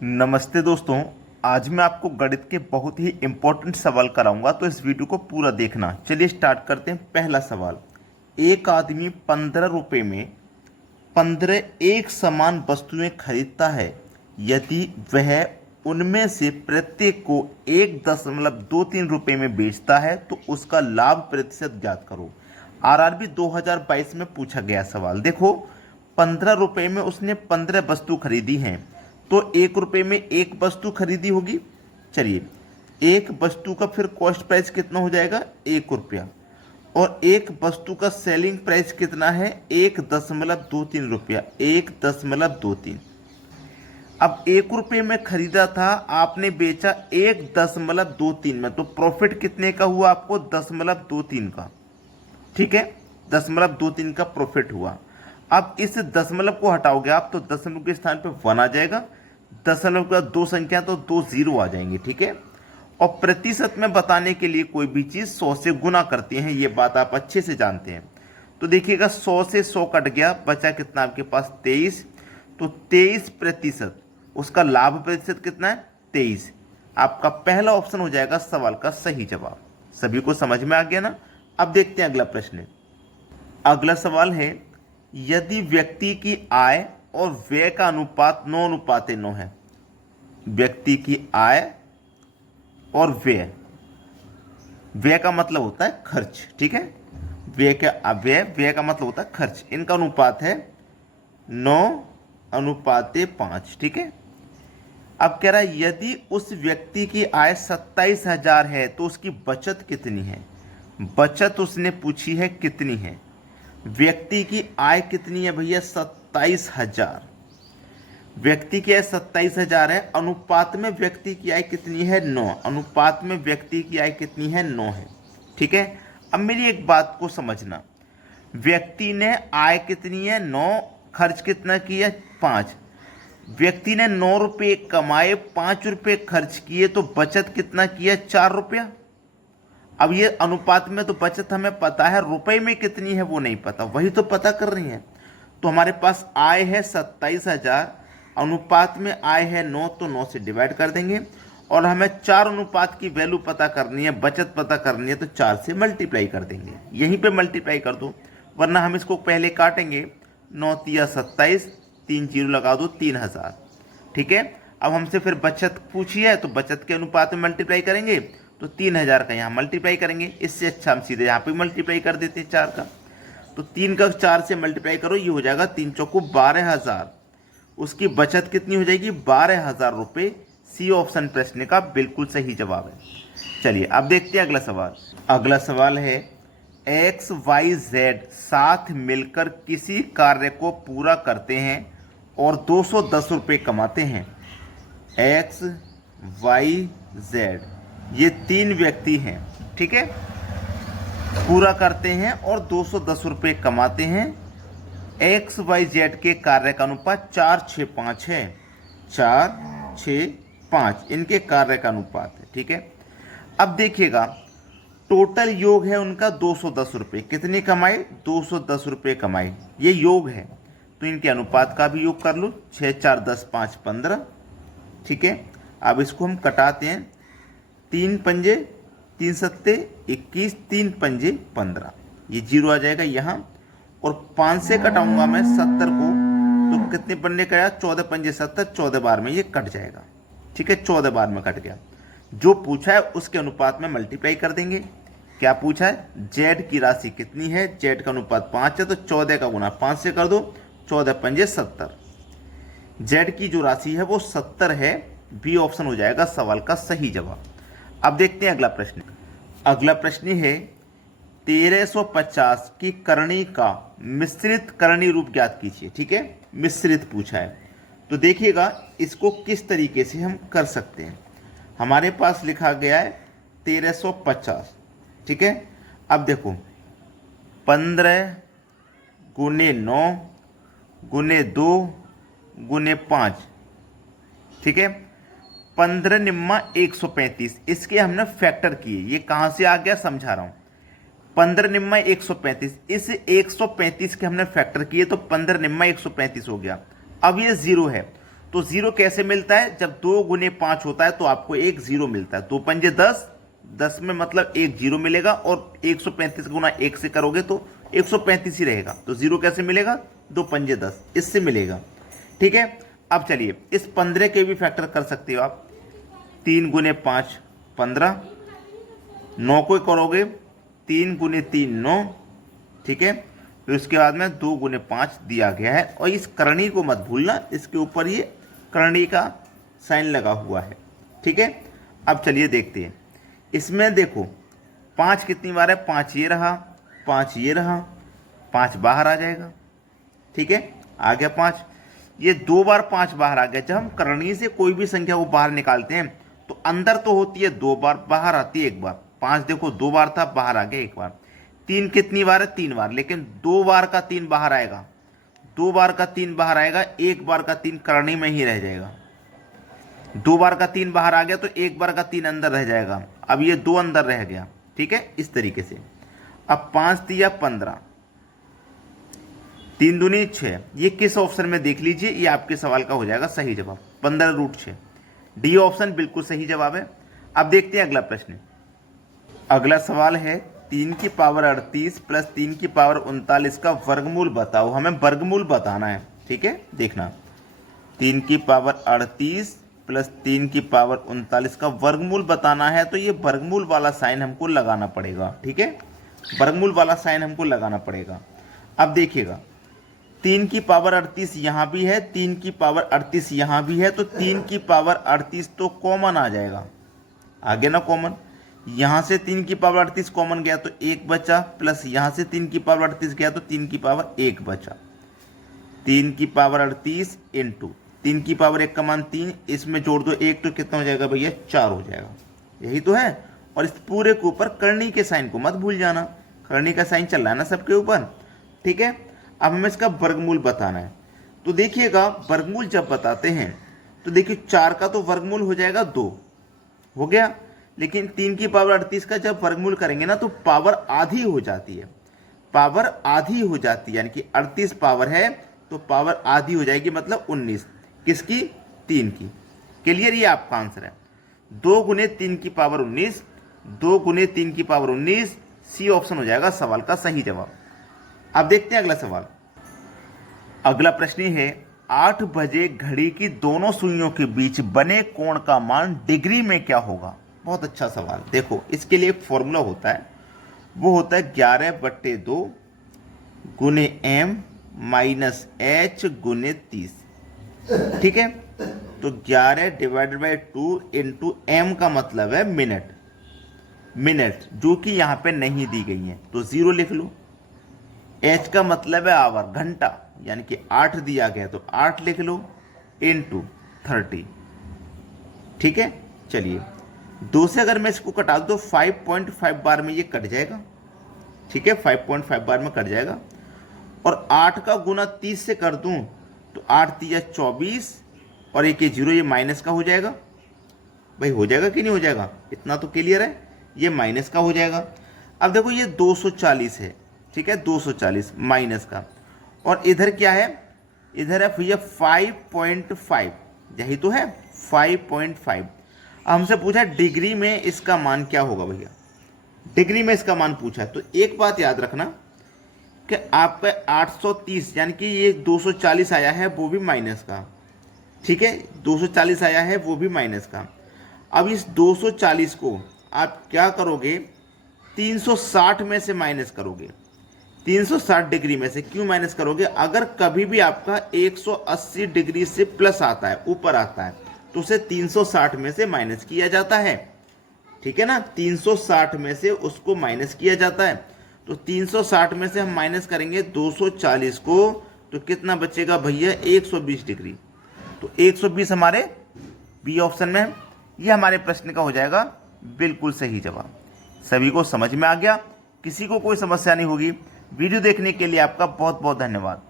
नमस्ते दोस्तों। आज मैं आपको गणित के बहुत ही इम्पोर्टेंट सवाल कराऊंगा, तो इस वीडियो को पूरा देखना। चलिए स्टार्ट करते हैं। पहला सवाल, एक आदमी 15 रुपये में 15 एक समान वस्तुएं खरीदता है। यदि वह उनमें से प्रत्येक को 1.23 रुपये में बेचता है तो उसका लाभ प्रतिशत ज्ञात करो। आरआरबी 2022 में पूछा गया सवाल। देखो, 15 रुपये में उसने 15 वस्तु खरीदी हैं, तो 1 रुपये में एक वस्तु खरीदी होगी। चलिए, एक वस्तु का फिर कॉस्ट प्राइस कितना हो जाएगा? 1 रुपया। और एक वस्तु का सेलिंग प्राइस कितना है? 1.23 रुपया। 1.23। अब 1 रुपये में खरीदा था, आपने बेचा 1.23 में, तो प्रॉफिट कितने का हुआ आपको? 0.23 का। ठीक है, 0.23 का प्रॉफिट हुआ। अब इस दशमलव को हटाओगे आप तो दशमलव के स्थान पे 1 आ जाएगा। दशमलव के बाद दो संख्या तो 2 जीरो आ जाएंगे। ठीक है, और प्रतिशत में बताने के लिए कोई भी चीज 100 से गुना करते हैं, ये बात आप अच्छे से जानते हैं। तो देखिएगा, 100 से 100 कट गया, बचा कितना आपके पास? 23। तो 23%, उसका लाभ प्रतिशत कितना है? 23। आपका पहला ऑप्शन हो जाएगा सवाल का सही जवाब। सभी को समझ में आ गया ना? अब देखते हैं अगला प्रश्न। अगला सवाल है, यदि व्यक्ति की आय और व्यय का अनुपात 9:9 है। व्यक्ति की आय और व्यय, व्यय का मतलब होता है खर्च। ठीक है, व्यय का मतलब होता है खर्च। इनका अनुपात है 9:5। ठीक है, अब कह रहा है यदि उस व्यक्ति की आय 27,000 है तो उसकी बचत कितनी है। बचत उसने पूछी है कितनी है। व्यक्ति की आय कितनी है भैया? 27,000। व्यक्ति की आय 27,000 है। अनुपात में व्यक्ति की आय कितनी है? 9। अनुपात में व्यक्ति की आय कितनी है? 9 है। ठीक है, अब मेरी एक बात को समझना। व्यक्ति ने आय कितनी है? 9। खर्च कितना किया? 5। व्यक्ति ने 9 रुपये कमाए, 5 रुपये खर्च किए, तो बचत कितना किया? 4 रुपया। अब ये अनुपात में तो बचत हमें पता है, रुपए में कितनी है वो नहीं पता, वही तो पता कर रही है। तो हमारे पास आय है 27,000, अनुपात में आय है 9, तो 9 से डिवाइड कर देंगे। और हमें 4 अनुपात की वैल्यू पता करनी है, बचत पता करनी है, तो 4 से मल्टीप्लाई कर देंगे। यहीं पे मल्टीप्लाई कर दो, वरना हम इसको पहले काटेंगे। 9 तिया 27, 3 जीरो लगा दो, 3,000। ठीक है, अब हमसे फिर बचत पूछी है, तो बचत के अनुपात में मल्टीप्लाई करेंगे, तो 3,000 का यहाँ मल्टीप्लाई करेंगे। इससे अच्छा हम सीधे यहाँ पे मल्टीप्लाई कर देते हैं 4 का। तो 3 का 4 से मल्टीप्लाई करो, ये हो जाएगा 3 चौको 12,000। उसकी बचत कितनी हो जाएगी? 12,000 रुपये। सी ऑप्शन प्रश्न का बिल्कुल सही जवाब है। चलिए अब देखते हैं अगला सवाल। अगला सवाल है, XYZ साथ मिलकर किसी कार्य को पूरा करते हैं और 210 रुपये कमाते हैं। XYZ, ये 3 व्यक्ति हैं। ठीक है, पूरा करते हैं और 210 रुपये कमाते हैं। XYZ के कार्य का अनुपात 4:6:5 है। 4:6:5 इनके कार्य का अनुपात है। ठीक है, अब देखिएगा, टोटल योग है उनका 210 रुपये। कितने कमाए? 210 रुपये कमाए। ये योग है, तो इनके अनुपात का भी योग कर लो। 6 4 10 5 15। ठीक है, अब इसको हम कटाते हैं। 3 पंजे 3 सत्ते 21, 3 पंजे 15, ये जीरो आ जाएगा यहाँ। और 5 से कटाऊंगा मैं 70 को, तो कितने बनने का? 14 पंजे 70, 14 बार में ये कट जाएगा। ठीक है, 14 बार में कट गया। जो पूछा है उसके अनुपात में मल्टीप्लाई कर देंगे। क्या पूछा है? जेड की राशि कितनी है? जेड का अनुपात 5 है, तो 14 का गुना 5 से कर दो, 14 पंजे 70। जेड की जो राशि है वो 70 है। बी ऑप्शन हो जाएगा सवाल का सही जवाब। अब देखते हैं अगला प्रश्न। अगला प्रश्न है, 1350 की करणी का मिश्रित करणी रूप ज्ञात कीजिए। ठीक है, मिश्रित पूछा है, तो देखिएगा इसको किस तरीके से हम कर सकते हैं। हमारे पास लिखा गया है 1350। ठीक है, अब देखो, 15 गुने 9 गुने 2 गुने 5। ठीक है, 15 निम्मा 135, इसके हमने फैक्टर किए। ये कहाँ से आ गया समझा रहा हूँ। 15 निम्मा 135, इस 135 के हमने फैक्टर किए, तो 15 निम्मा 135 हो गया। अब ये जीरो है, तो जीरो कैसे मिलता है? जब 2 गुने 5 होता है तो आपको एक जीरो मिलता है। 2 पंजे 10, 10 में मतलब एक जीरो मिलेगा, और 135 गुना 1 से करोगे तो 135 ही रहेगा। तो जीरो कैसे मिलेगा? 2 पंजे 10, इससे मिलेगा। ठीक है, अब चलिए इस 15 के भी फैक्टर कर सकते हो आप। 3 गुने 5 15, 9 को करोगे 3 गुने 3 9। ठीक है, फिर उसके बाद में 2 गुने 5 दिया गया है, और इस करणी को मत भूलना, इसके ऊपर ये करणी का साइन लगा हुआ है। ठीक है, अब चलिए देखते हैं। इसमें देखो 5 कितनी बार है? 5 ये रहा, 5 ये रहा, 5 बाहर आ जाएगा। ठीक है, आ गया 5। ये 2 बार 5 बाहर आ गया। जब हम करणी से कोई भी संख्या को बाहर निकालते हैं तो अंदर तो होती है 2 बार, बाहर आती है 1 बार। 5 देखो 2 बार था, बाहर आ गया 1 बार। 3 कितनी बार है? 3 बार, लेकिन 2 बार का 3 बाहर आएगा, 2 बार का 3 बाहर आएगा, 1 बार का 3 करणी में ही रह जाएगा। 2 बार का 3 बाहर आ गया तो 1 बार का 3 अंदर रह जाएगा। अब ये 2 अंदर रह गया। ठीक है, इस तरीके से। अब 5 दिया 15, 3 दूनी 6। ये किस ऑप्शन में देख लीजिए, ये आपके सवाल का हो जाएगा सही जवाब 15√6। डी ऑप्शन बिल्कुल सही जवाब है। अब देखते हैं अगला प्रश्न। अगला सवाल है 3 की पावर 38 प्लस 3 की पावर 39 का वर्गमूल बताओ। हमें वर्गमूल बताना है। ठीक है, देखना 3 की पावर 38 प्लस 3 की पावर 39 का वर्गमूल बताना है, तो ये वर्गमूल वाला साइन हमको लगाना पड़ेगा। ठीक है, वर्गमूल वाला साइन हमको लगाना पड़ेगा। अब देखिएगा 3 की पावर 38 यहाँ भी है, 3 की पावर 38 यहाँ भी है, तो 3 की पावर 38 तो कॉमन आ जाएगा। आगे ना कॉमन, यहाँ से 3 की पावर 38 कॉमन गया तो 1 बचा, प्लस यहाँ से 3 की पावर 38 गया तो 3 की पावर 1 बचा। 3 की पावर 38 इंटू 3 की पावर 1 का मान 3, इसमें जोड़ दो 1 तो कितना हो जाएगा भैया? 4 हो जाएगा। यही तो है। और इस पूरे के ऊपर करणी के साइन को मत भूल जाना, करणी का साइन चल रहा है ना सबके ऊपर। ठीक है, अब हमें इसका वर्गमूल बताना है। तो देखिएगा वर्गमूल जब बताते हैं तो देखिए 4 का तो वर्गमूल हो जाएगा 2, हो गया। लेकिन 3 की पावर 38 का जब वर्गमूल करेंगे ना तो पावर आधी हो जाती है, पावर आधी हो जाती है, यानी कि 38 पावर है तो पावर आधी हो जाएगी, मतलब 19। किसकी? 3 की। क्लियर? ये आपका आंसर है 2 गुने 3 की पावर 19, 2 गुने 3 की पावर 19। सी ऑप्शन हो जाएगा सवाल का सही जवाब। अब देखते हैं अगला सवाल। अगला प्रश्न है 8 बजे घड़ी की दोनों सुइयों के बीच बने कोण का मान डिग्री में क्या होगा? बहुत अच्छा सवाल। देखो इसके लिए एक फॉर्मूला होता है, वो होता है 11/2 गुने m माइनस h गुने 30। ठीक है, तो 11/2 इंटू m का मतलब है मिनट, मिनट जो कि यहाँ पे नहीं दी गई है तो 0 लिख लो। h का मतलब है आवर, घंटा, यानी कि 8 दिया गया तो 8 लिख लो, इंटू 30। ठीक है, चलिए 2 से अगर मैं इसको कटा दूँ तो 5.5 बार में ये कट जाएगा। ठीक है, 5.5 बार में कट जाएगा। और 8 का गुना 30 से कर दूं तो 8 तिया 24, और एक 0 ये माइनस का हो जाएगा। भाई हो जाएगा कि नहीं हो जाएगा? इतना तो क्लियर है, ये माइनस का हो जाएगा। अब देखो ये 240 है। ठीक है, 240 माइनस का, और इधर क्या है? इधर है भैया 5.5, यही तो है 5.5। हमसे पूछा डिग्री में इसका मान क्या होगा भैया, डिग्री में इसका मान पूछा है। तो एक बात याद रखना कि आपका 830 यानी कि ये 240 आया है वो भी माइनस का। ठीक है, 240 आया है वो भी माइनस का। अब इस 240 को आप क्या करोगे? 360 में से माइनस करोगे। 360 डिग्री में से क्यों माइनस करोगे? अगर कभी भी आपका 180 डिग्री से प्लस आता है, ऊपर आता है, तो उसे 360 में से माइनस किया जाता है। ठीक है ना, 360 में से उसको माइनस किया जाता है। तो 360 में से हम माइनस करेंगे 240 को, तो कितना बचेगा भैया? 120 डिग्री। तो 120 हमारे बी ऑप्शन में है। ये हमारे प्रश्न का हो जाएगा बिल्कुल सही जवाब। सभी को समझ में आ गया? किसी को कोई समस्या नहीं होगी? वीडियो देखने के लिए आपका बहुत बहुत धन्यवाद।